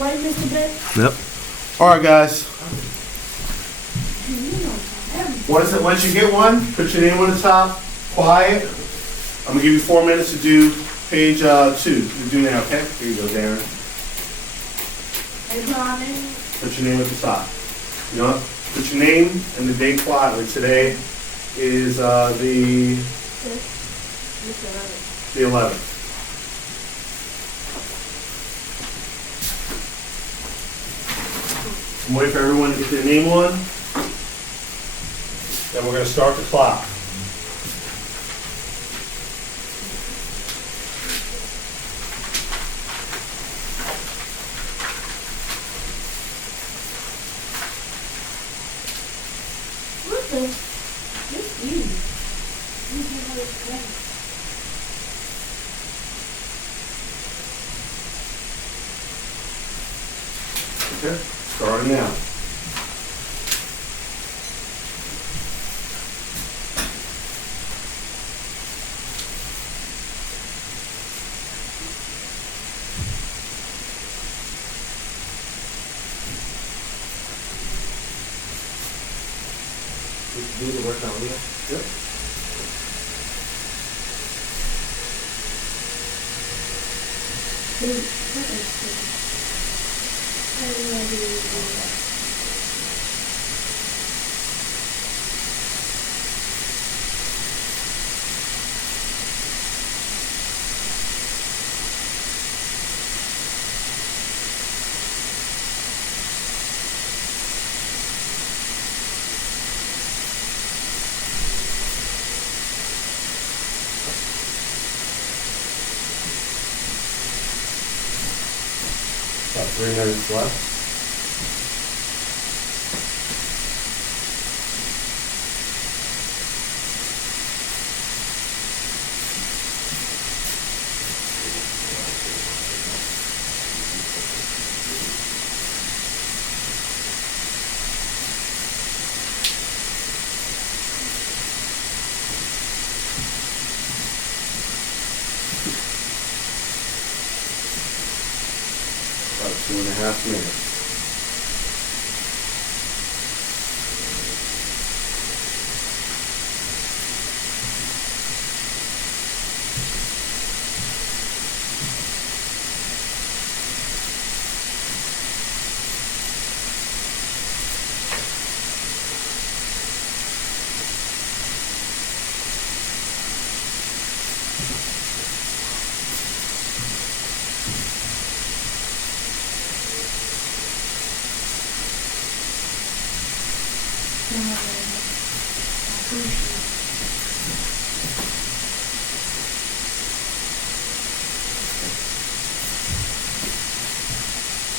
Right, Mr. Blake? Yep. All right, guys. Once you get one, put your name on the top. Quiet. I'm gonna give you 4 minutes to do page 2. To do now, okay? Here you go, Darren. Put your name at the top. You know what? Put your name and the date quietly. Today is the 11th. I'm waiting for everyone to get their name on. Then we're going to start the clock. What the? This you. You can have it together. Okay, starting now. Do the work now, Leo. Yep. About 3 minutes left. About 2.5 minutes.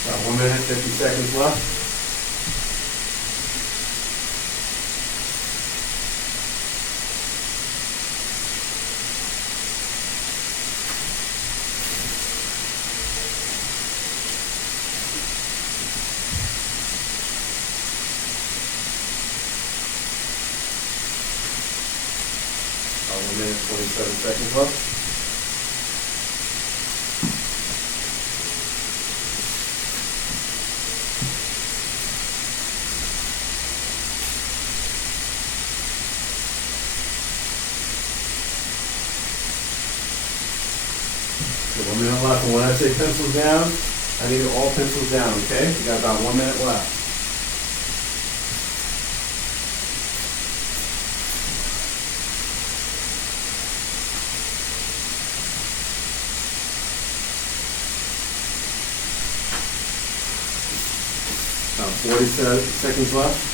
About 1 minute, 50 seconds left. About 1 minute, 27 seconds left. Okay, 1 minute left, and when I say pencils down, I need all pencils down, okay? You got about 1 minute left. About 40 seconds left.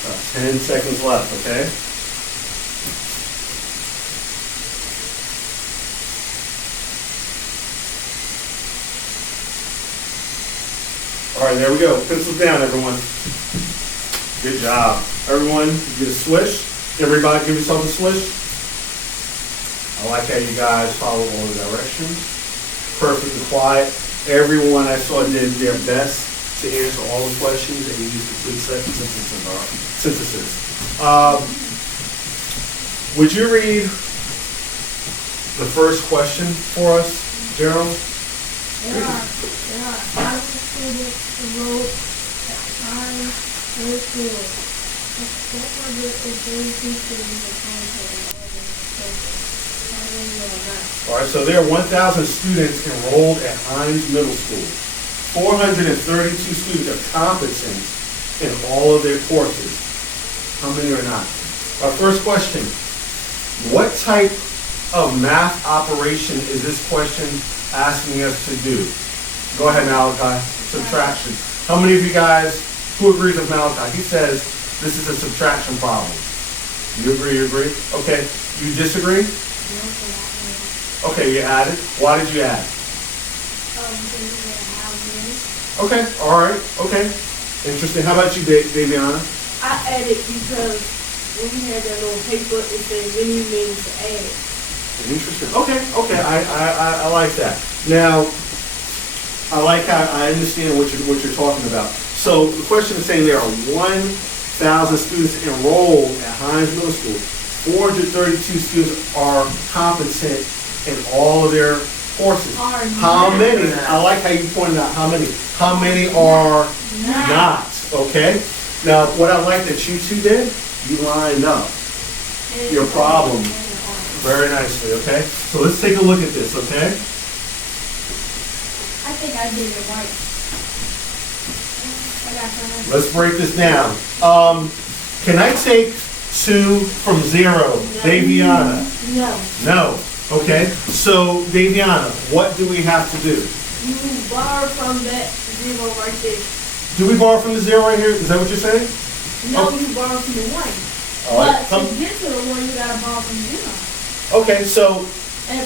About 10 seconds left, okay? right, there we go. Pencils down, everyone. Good job. Everyone, get a swish. Everybody give yourself a swish. I like how you guys follow all the directions. Perfectly quiet. Everyone I saw did their best to answer all the questions and use the synthesis. Would you read the first question for us, Gerald? There are 5 students enrolled at Hines Middle School. 432 students attend All right, so there are 1,000 students enrolled at Hines Middle School. 432 students are competent in all of their courses. How many are not? Our first question, what type of math operation is this question asking us to do? Go ahead, Malachi. Subtraction. How many of you guys, who agrees with Malachi? He says this is a subtraction problem. You agree, you agree? Okay. You disagree? Okay, you added. Why did you add? Okay, all right, okay. Interesting. How about you, Daviana? I added because when we had that little paper, it said many means to add. Interesting. Okay, I like that. Now, I like how I understand what you're talking about. So the question is saying there are 1,000 students enrolled at Hines Middle School. 432 students are competent in all of their courses. How many? I like how you pointed out how many. How many are not? Okay. Now, what I like that you two did, you lined up your problem very nicely. Okay. So let's take a look at this. Okay. I think I did it right. I got time. Let's break this down. Can I take 2 from 0? Daviana? No. No. Okay. So, Daviana, what do we have to do? You borrow from that zero right there. Do we borrow from the 0 right here? Is that what you're saying? No, Oh. you borrow from the 1. All right. But to get to the 1, you gotta borrow from 0. Okay. So, But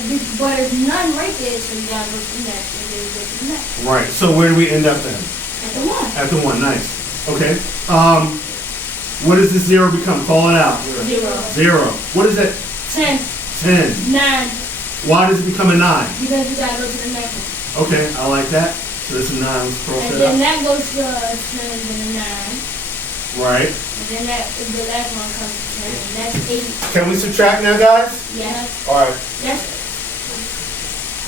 there's none right there, so you gotta go to the next, and then you go to the next. right. So where do we end up then? At the 1. At the 1. Nice. Okay. What does this 0 become? Call it out. 0. What is that? 10, 10. 9, Why does it become a 9? because you gotta go to the next one. Okay. I like that. So this is 9. Let's cross And it then out. that goes to 10 and then 9. Right. And then the last one comes to 10. And that's 8. Can we subtract now, guys? Yes. All right. That's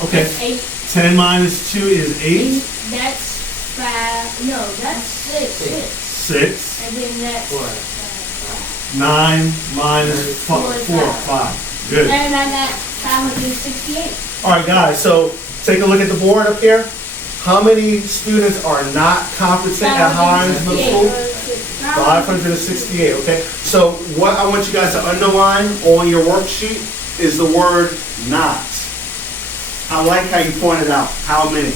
Okay. 8. 10 minus 2 is 8. That's 5. No, that's 6. 6. And then that's 9 minus 4, 5. Good. And I got 568. All right, guys, so take a look at the board up here. How many students are not competent at Hines Middle School? 568, okay? So what I want you guys to underline on your worksheet is the word not. I like how you pointed out how many.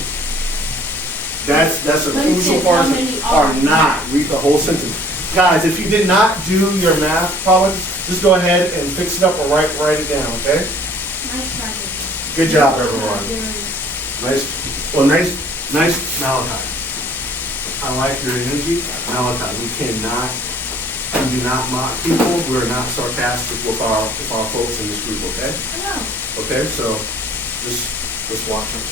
That's a crucial part. How many Are not. Read the whole sentence. Guys, if you did not do your math problems, just go ahead and fix it up or write it down, okay? Nice practice. Good job, everyone. Nice. Well, nice, Malachi. I like your energy. Malachi, we do not mock people. We're not sarcastic with our folks in this group, okay? I know. Okay, so just watch them.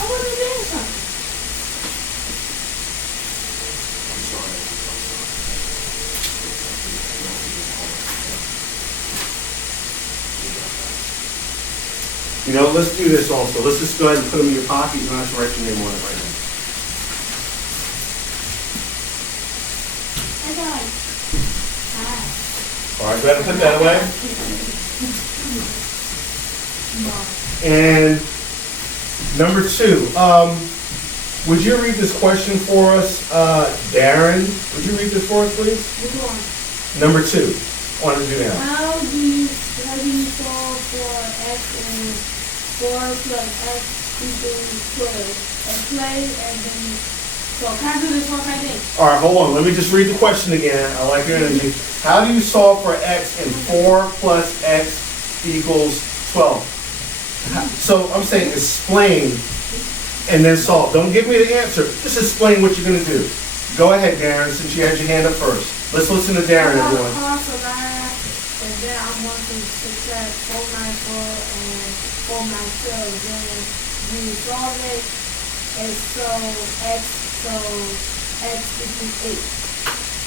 I wasn't doing something. I'm sorry. You know, let's do this also. Let's just go ahead and put them in your pocket. You don't have to write your name on it right now. I got like 5. All right, go ahead and put that away. And number 2, would you read this question for us, Darren? Would you read this for us, please? Which one? Number 2. Want to do now? How do you solve for x and 4 plus x equals 12? Explain and then. So can I do this one right there? All right, hold on. Let me just read the question again. I like your energy. How do you solve for x and 4 plus x equals 12? So I'm saying explain and then solve. Don't give me the answer, just explain what you're gonna do. Go ahead, Darren, since you had your hand up first. Let's listen to Darren, everyone. Cross a line, and then I'm going to subtract 494 and 492. Then you solve it, and so x equals 8.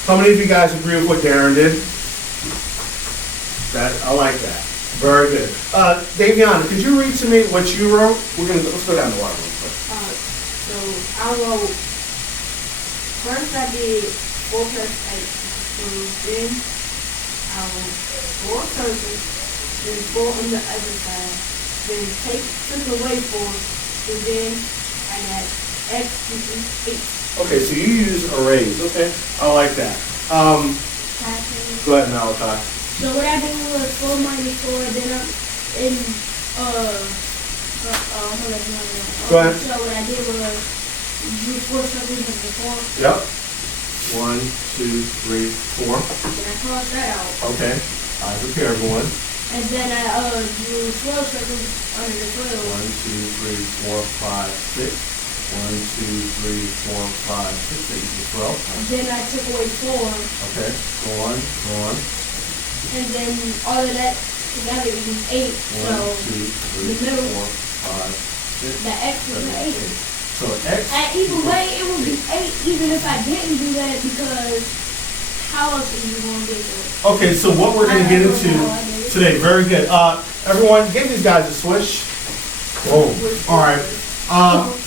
How many of you guys agree with what Darren did? I like that. Very good. Daviana, could you read to me what you wrote? Let's go down the line real quick. So I wrote, first I did 4 plus 8. So then I wrote 4 circles, then 4 on the other side, then took away 4, and then I got x equals 8. Okay, so you use arrays. Okay, I like that. Go ahead, Malachi. So what I did was 4 minus 4, then Go ahead. So what I did was do 4 circles of the 4. Yep. 1, 2, 3, 4. Then I crossed that out. Okay. Eyes up here, everyone. And then I drew 12 circles under the 12. 1, 2, 3, 4, 5, 6. 1, 2, 3, 4, 5, 6. That equals 12. Then I took away 4. Okay. Go on. Go on. And then all of that together equals 8. 1, So 2, 3, the middle, 4, 5, 6. the x was 7, 8. 8. So x. And either way, it would be 8 even if I didn't do that, because how else are you going to get it? Okay, so what we're going to get into today, very good. Everyone, give these guys a swish. Oh, all right.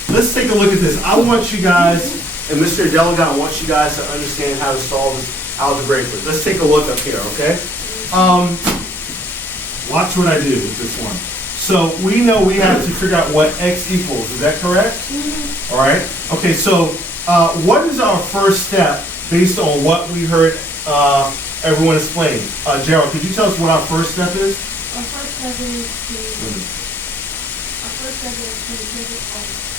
Let's take a look at this. I want you guys, and Mr. Delegate, I want you guys to understand how to solve this algebraically. Let's take a look up here, okay? Watch what I do with this one. So we know we have to figure out what x equals. Is that correct? Mm-hmm. All right. Okay, so what is our first step based on what we heard everyone explain? Gerald, could you tell us what our first step is? Our first step is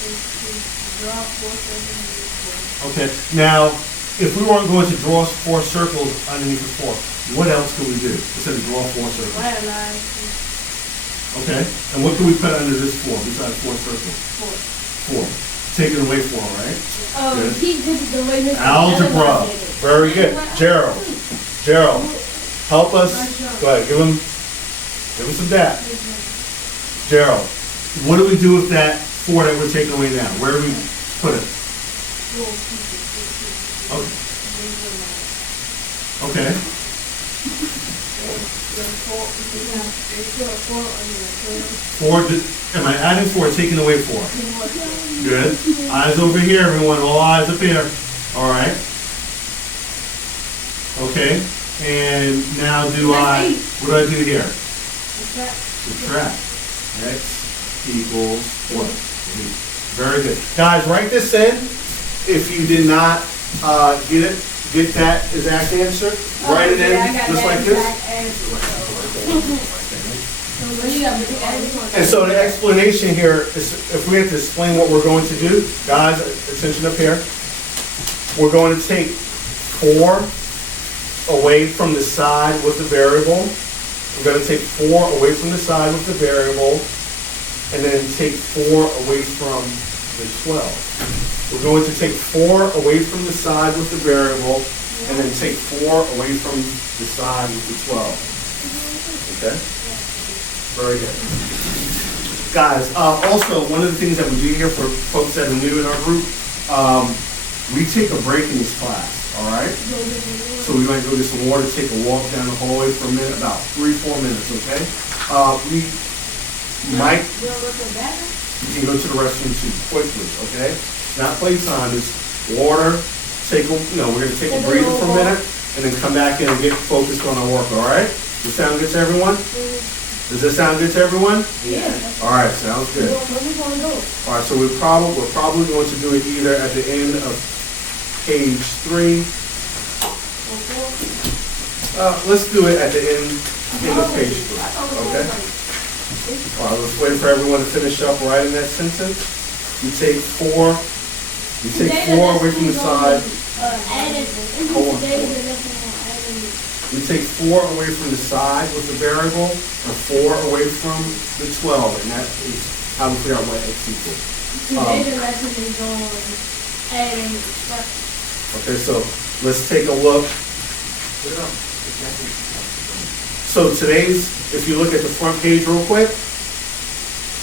to draw 4 circles. Okay. Now, if we weren't going to draw 4 circles underneath the 4, what else could we do instead of draw 4 circles? Right line. Okay. And what can we put under this 4 besides 4 circles? 4. Take it away 4, right? Good. He did it the way Mr. Algebra. Delegate did it. Very good. Gerald, help us. Go ahead. Give him some data. Gerald, what do we do with that 4 that we're taking away now? Where do we put it? Okay. Okay. 4, am I adding 4, taking away 4? Good. Eyes over here, everyone. All eyes up here. All right. Okay. And now what do I do here? Subtract. X equals what? 8. Very good. Guys, write this in. If you did not get that exact answer, write it in just like this. And so the explanation here is, if we have to explain what we're going to do, guys, attention up here. We're going to take 4 away from the side with the variable. We're going to take 4 away from the side with the variable, and then take 4 away from the 12. We're going to take 4 away from the side with the variable, and then take 4 away from the side with the 12. Okay? Very good. Guys, also, one of the things that we do here for folks that are new in our group, we take a break in this class, all right? So we might go get some water, take a walk down the hallway for a minute, about 3-4 minutes, okay? We might, you can go to the restroom too quickly, okay? It's not playtime, it's water, we're gonna take a breather for a minute, and then come back in and get focused on our work, all right? Does that sound good to everyone? Does this sound good to everyone? Yeah. All right, sounds good. What we gonna do? All right, so we're probably going to do it either at the end of page 3. Let's do it at the end of page 3. Okay. All right, let's wait for everyone to finish up writing that sentence. You take 4 away from the side. Hold on. We take 4 away from the side with the variable, and 4 away from the 12, and that is how we figure out what x equals. Today the lesson is on adding expression. Okay, so let's take a look. So today's, if you look at the front page real quick,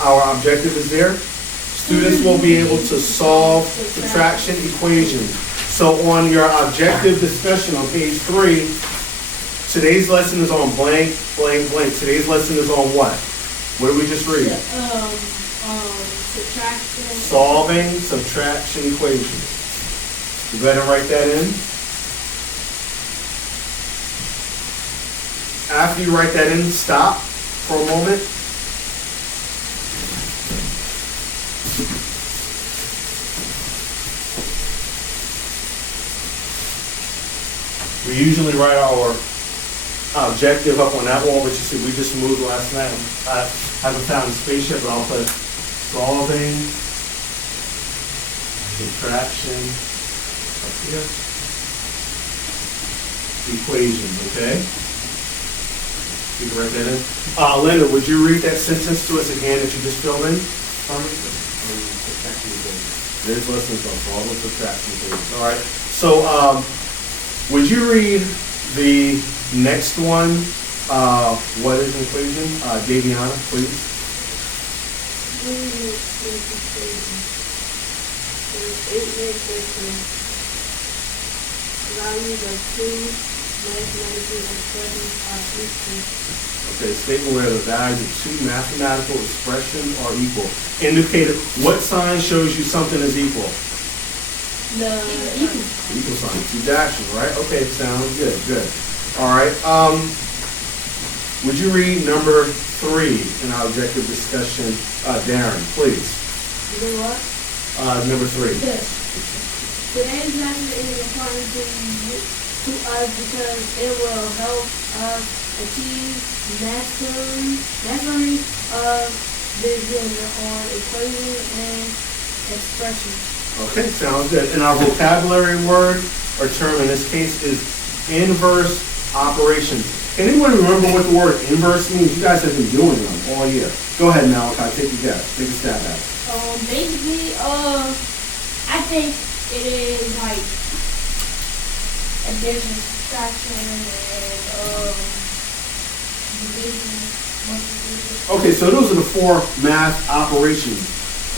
our objective is there. Students will be able to solve subtraction equations. So on your objective discussion on page 3, today's lesson is on blank, blank, blank. Today's lesson is on what? What did we just read? Subtraction. Solving subtraction equations. You better write that in. After you write that in, stop for a moment. We usually write our objective up on that wall, but you see we just moved last night. I haven't found the space yet, but I'll put solving subtraction up here. Equation, okay? You can write that in. Linda, would you read that sentence to us again that you just filled in? There's lessons on solving subtraction equations. All right. So, would you read the next one? What is an equation? Daviana, please. Values of two mathematical expressions are equal. Okay, state where the values of two mathematical expressions are equal. Indicate what sign shows you something is equal? The equal. Equal sign, two dashes, right? Okay, sounds good, good. All right, would you read number 3 in our objective discussion? Darren, please. You know what? Number 3. This. Today's lesson is important to us because it will help us achieve mastery of vision on equation and expression. Okay, sounds good. And our vocabulary word or term in this case is inverse operation. Can anyone remember what the word inverse means? You guys have been doing them all year. Go ahead, Malachi, take a guess. Take a stab at it. Basically, I think it is like addition, subtraction, and division, multiplication. Okay, so those are the 4 math operations.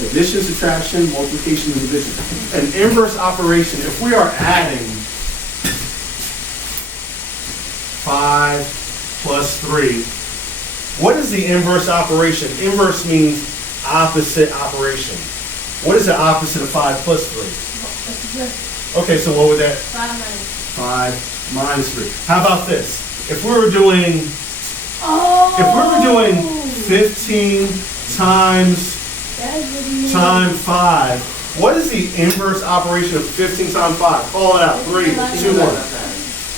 Addition, subtraction, multiplication, and division. An inverse operation, if we are adding 5 plus 3, what is the inverse operation? Inverse means opposite operation. What is the opposite of 5 plus 3? Okay, so what would that? 5 minus. 5 minus 3. How about this? If we were doing 15 times 5, what is the inverse operation of 15 times 5? Call it out. 3, 2, 1.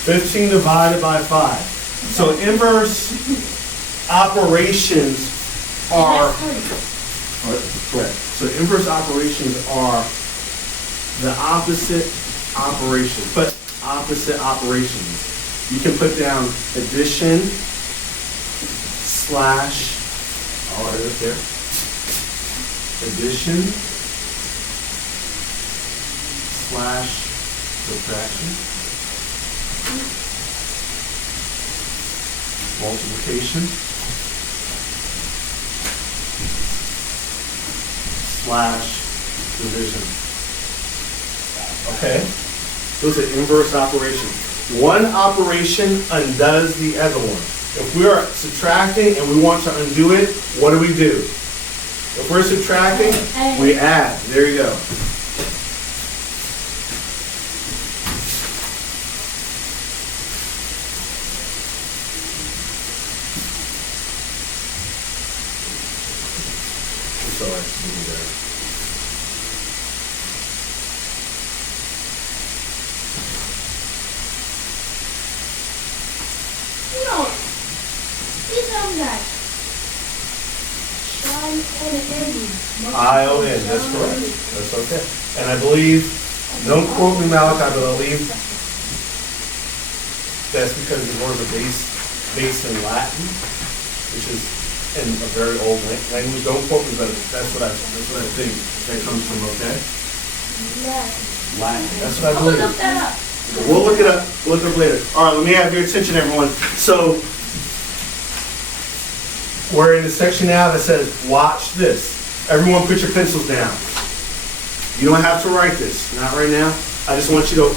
15 divided by 5. So inverse operations are correct. So inverse operations are the opposite operation. Put opposite operations. You can put down addition slash, oh, right up there. Addition slash subtraction. Multiplication slash division. Okay? Those are inverse operations. One operation undoes the other one. If we are subtracting and we want to undo it, what do? If we're subtracting, we add. There you go. I-O-N, that's correct. That's okay. And I believe, don't quote me, Malachi, but I believe that's because the words are based in Latin, which is in a very old language. Don't quote me, but that's what I think that comes from. Okay. Latin. That's what I I'm believe. gonna look that up. We'll look it up. We'll look it up later. All right, let me have your attention, everyone. So, we're in the section now that says, watch this. Everyone put your pencils down. You don't have to write this. Not right now. I just want you to,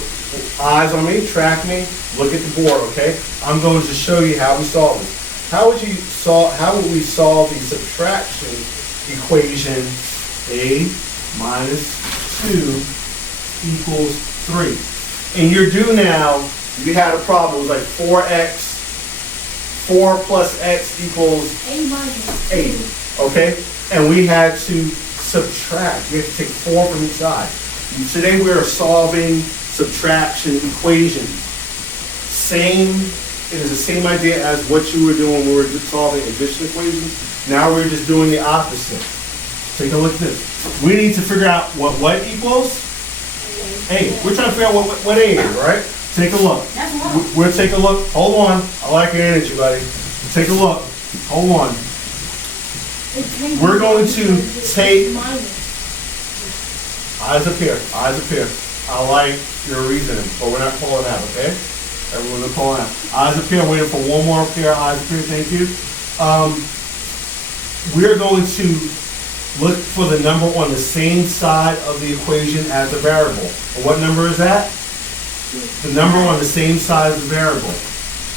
eyes on me, track me, look at the board, okay? I'm going to show you how we solve this. How would we solve the subtraction equation A minus 2 equals 3? And you're due now, you had a problem, it was like 4x, 4 plus x equals 8, okay? And we had to subtract, we had to take 4 from each side. Today we are solving subtraction equations. It is the same idea as what you were doing when we were just solving addition equations. Now we're just doing the opposite. Take a look at this. We need to figure out what equals? A. We're trying to figure out what A is, right? Take a look. We'll take a look. Hold on. I like your energy, buddy. Take a look. Hold on. We're going to take... Eyes up here. Eyes up here. I like your reasoning, but we're not pulling out, okay? Everyone, we're pulling out. Eyes up here. Waiting for one more up here. Eyes up here. Thank you. We're going to look for the number on the same side of the equation as the variable. And what number is that? The number on the same side as the variable.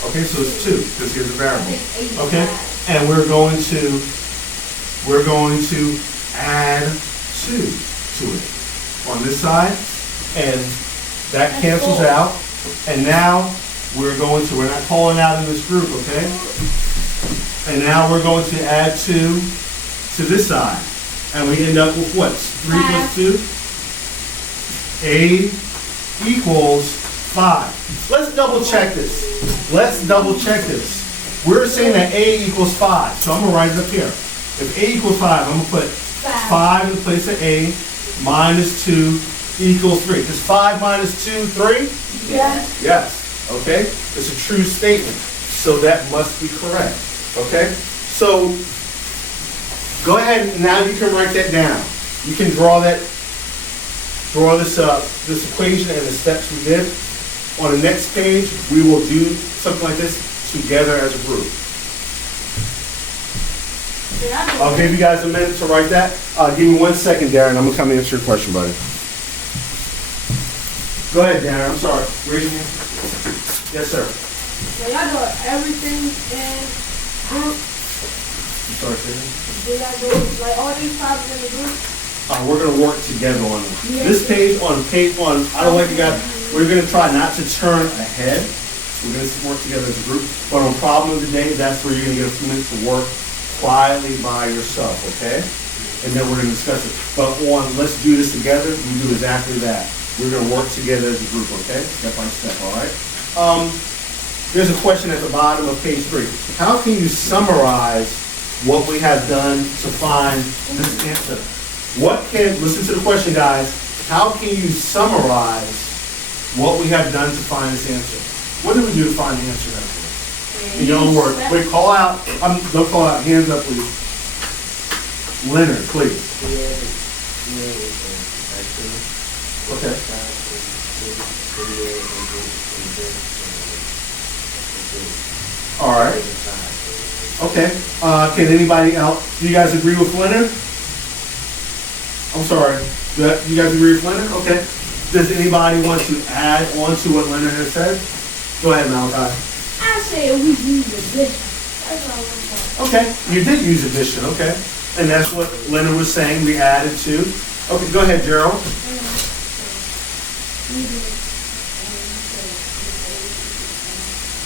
Okay, so it's 2, because here's the variable. Okay? And we're going to add 2 to it on this side, and that cancels out. And now we're not calling out in this group, okay? And now we're going to add 2 to this side. And we end up with what? 3 plus 2? A equals 5. Let's double check this. We're saying that A equals 5. So I'm going to write it up here. If A equals 5, I'm going to put 5 in the place of A minus 2 equals 3. Is 5 minus 2 3? Yes. Yes. Okay? It's a true statement. So that must be correct. Okay? So go ahead, now you can write that down. You can draw this equation and the steps we did. On the next page, we will do something like this together as a group. I'll give you guys a minute to write that. Give me 1 second, Darren. I'm going to come answer your question, buddy. Go ahead, Darren. I'm sorry. Raise your hand. Yes, sir. So y'all do everything in group. I'm sorry, Stephen. Do y'all do like all these problems in the group? We're going to work together on it. This page, on page 1, I don't like you guys, we're going to try not to turn ahead. We're going to work together as a group. But on problem of the day, that's where you're going to get a few minutes to work quietly by yourself, okay? And then we're going to discuss it. But on let's do this together, we do exactly that. We're going to work together as a group, okay? Step by step, all right? There's a question at the bottom of page 3. How can you summarize what we have done to find this answer? Listen to the question, guys. How can you summarize what we have done to find this answer? What did we do to find the answer now? In your own words. Wait, call out. Don't call out. Hands up, please. Leonard, please. Okay. All right. Okay. Can anybody else? Do you guys agree with Leonard? I'm sorry. You guys agree with Leonard? Okay. Does anybody want to add on to what Leonard has said? Go ahead, Malachi. I say we use addition. That's all I'm saying. Okay. You did use addition. Okay. And that's what Leonard was saying. We added to. Okay. Go ahead, Gerald.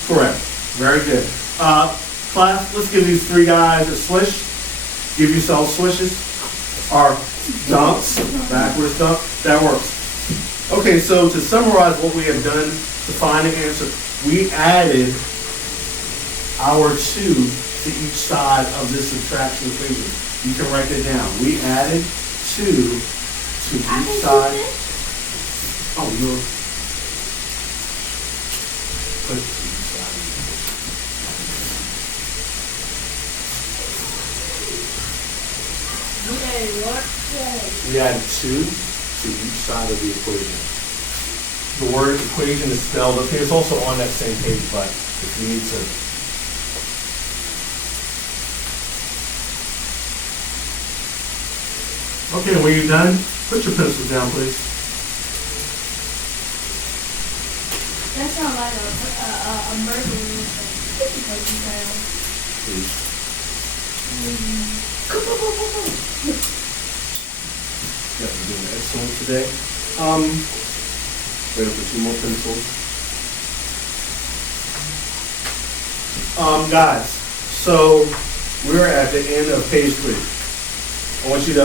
Correct. Very good. Class, let's give these 3 guys a swish. Give yourselves swishes. Or dunks. Backwards dunk. That works. Okay, so to summarize what we have done to find the answer, we added our 2 to each side of this subtraction equation. You can write that down. We added 2 to each side. Oh, no. Wait, what? We add 2 to each side of the equation. The word equation is spelled up here. It's also on that same page, but if you need to. Okay, when you're done, put your pencils down, please. That sounds like a murdering sound. Please. Yeah, we're doing excellent today. Wait for 2 more pencils. Guys, so we're at the end of page 3. I want you to,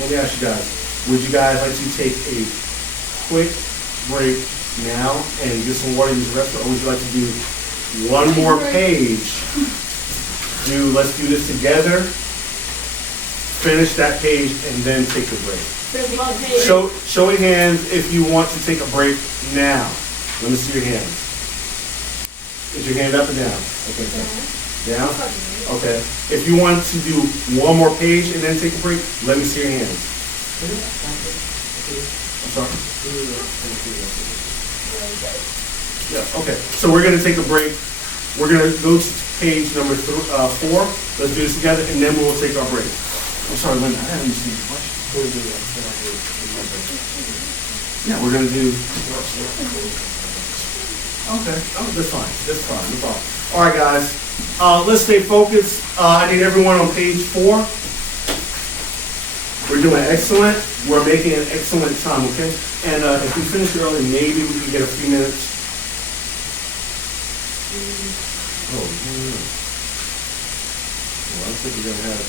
let me ask you guys, would you guys like to take a quick break now and get some water, use the restroom, or would you like to do one more page? Let's do this together, finish that page, and then take a break. Show your hands if you want to take a break now. Let me see your hands. Is your hand up or down? Okay, down. Okay. If you want to do one more page and then take a break, let me see your hands. I'm sorry. Yeah. Okay. So we're going to take a break. We're going to go to page number 4. Let's do this together, and then we'll take our break. I'm sorry, Linda. I didn't understand your question. Yeah, we're going to do. Okay. Oh, that's fine. That's fine. No problem. All right, guys. Let's stay focused. I need everyone on page 4. We're doing excellent. We're making an excellent time, okay? And if we finish early, maybe we can get a few minutes. Oh, yeah. Well, I think we're going to have...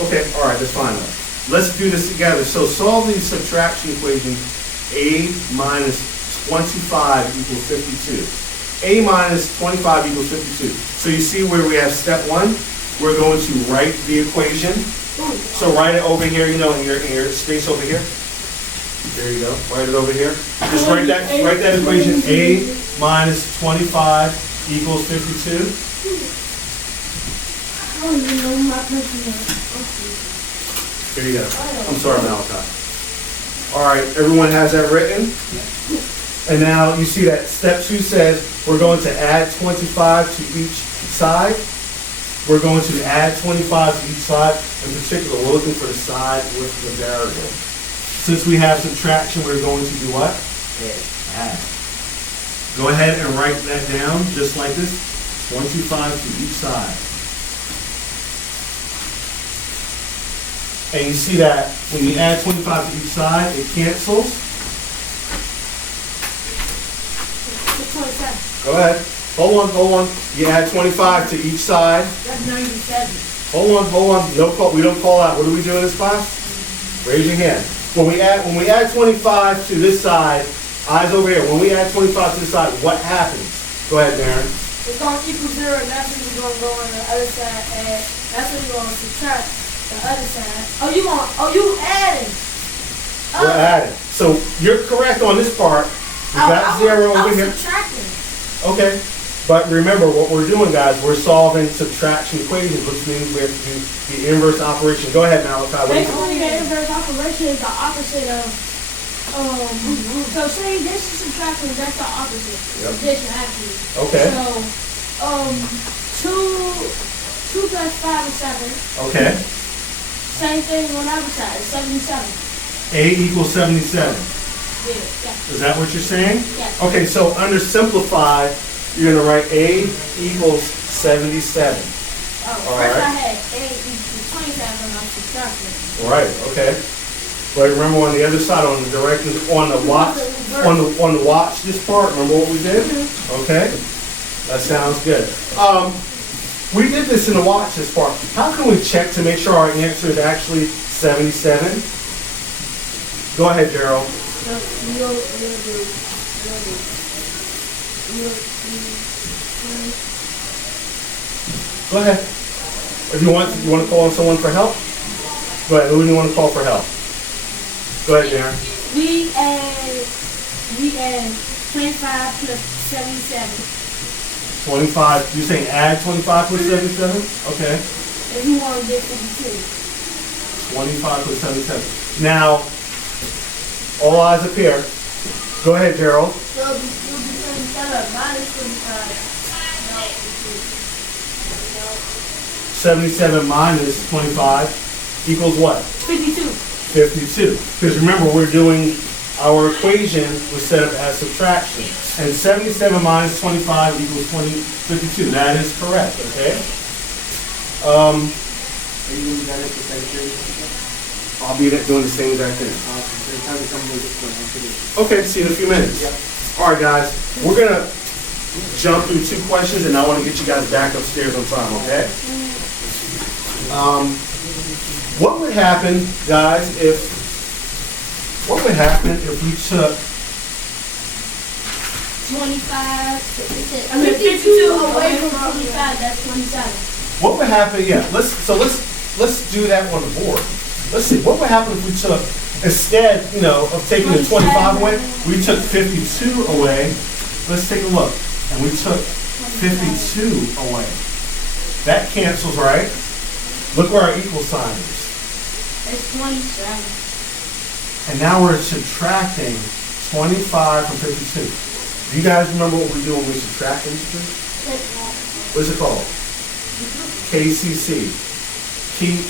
Okay, all right, that's fine. Let's do this together. So solve the subtraction equation. A minus 25 equals 52. A minus 25 equals 52. So you see where we have step 1? We're going to write the equation. So write it over here, in your space over here. There you go. Write it over here. Just write that equation. A minus 25 equals 52. Oh, you know my personal. Here you go. I'm sorry, Malachi. All right, everyone has that written? And now you see that step 2 says we're going to add 25 to each side. We're going to add 25 to each side. In particular, we're looking for the side with the variable. Since we have subtraction, we're going to do what? Add. Go ahead and write that down just like this. 25 to each side. And you see that when you add 25 to each side, it cancels. 27. Go ahead. Hold on. You add 25 to each side. That's 97. Hold on. No call. We don't call out. What do we do in this class? Raise your hand. When we add 25 to this side, eyes over here. When we add 25 to this side, what happens? Go ahead, Darren. It's going to equal 0, and that's when you're going to go on the other side, and that's when you're going to subtract the other side. You adding. We're adding. So you're correct on this part. You got 0 over here. I'm subtracting. Okay. But remember what we're doing, guys. We're solving subtraction equations, which means we have to do the inverse operation. Go ahead, Malachi. Basically, the inverse operation is the opposite of. So say this is subtraction, that's the opposite. Yep. Addition, actually. Okay. So, 2 plus 5 is 7. Okay. Same thing on the other side, 77. A equals 77. Yeah. Is that what you're saying? Yes. Okay, so under simplify, you're going to write A equals 77. First I had A equals 27 and I'm subtracting. Right, okay. But remember on the other side, on the directions, on the watch, on the watch this part, remember what we did? Okay, that sounds good. We did this in the watch this part. How can we check to make sure our answer is actually 77? Go ahead, Gerald. Go ahead. If you want to call on someone for help? Go ahead. Who do you want to call for help? Go ahead, Darren. We add 25 plus 77. 25, you're saying add 25 plus 77? Okay. If you want to get 52. 25 plus 77. Now, all eyes up here. Go ahead, Gerald. So it'll be 27 minus 25. 77 minus 25 equals what? 52. 52. Because remember, we're doing our equation was set up as subtraction. And 77 minus 25 equals 52. That is correct, okay? Are you doing that at the same period? I'll be doing the same exact thing. Same time to come with it. Okay, see you in a few minutes. All right, guys, we're going to jump through 2 questions, and I want to get you guys back upstairs on time, okay? What would happen, guys, if we took 25. 52 away from 25, that's 27. what would happen? Yeah, let's do that on the board. Let's see. What would happen if we took instead, of taking the 25 away, we took 52 away. Let's take a look, and we took 52 away. That cancels, right? Look where our equal sign is. It's 27. And now we're subtracting 25 from 52. Do you guys remember what we do when we subtract integers? What is it called? KCC. Keep,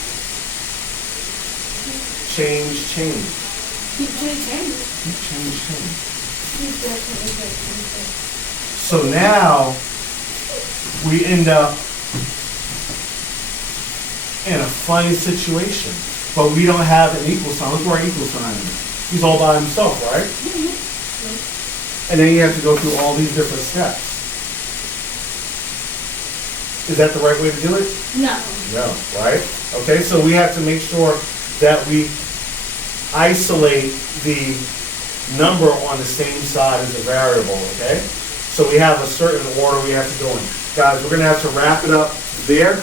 change. Keep changing. Keep, change. So now we end up in a funny situation, but we don't have an equal sign. Look where our equal sign is. He's all by himself, right? And then you have to go through all these different steps. Is that the right way to do it? No. No, right? Okay, so we have to make sure that we isolate the number on the same side as the variable, okay? So we have a certain order we have to go in. Guys, we're gonna have to wrap it up there.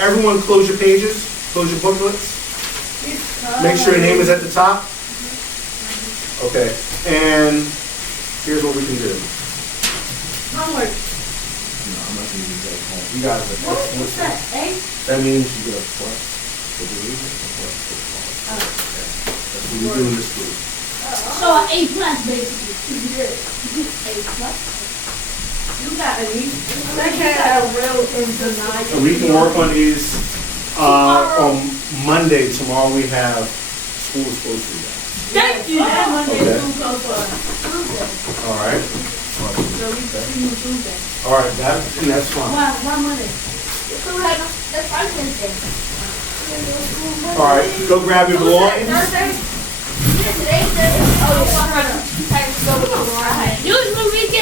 Everyone close your pages, close your booklets. Make sure your name is at the top. Okay, and here's what we can do. Homework. No, I'm not gonna use that at home. You guys are What's that? A? That means You get a plus for the reason, a plus for the plus. that's what we do in this group. So an A plus basically. A plus. You got a niece. That can't have real in tonight. And we can work on these on Monday. Tomorrow we have school is supposed to be back. Thank you. That Monday Okay. school goes for Tuesday. All right. So we see you Tuesday. All right, that's fine. Why Monday? That's President's Day. All right, go grab your belongings. Thursday?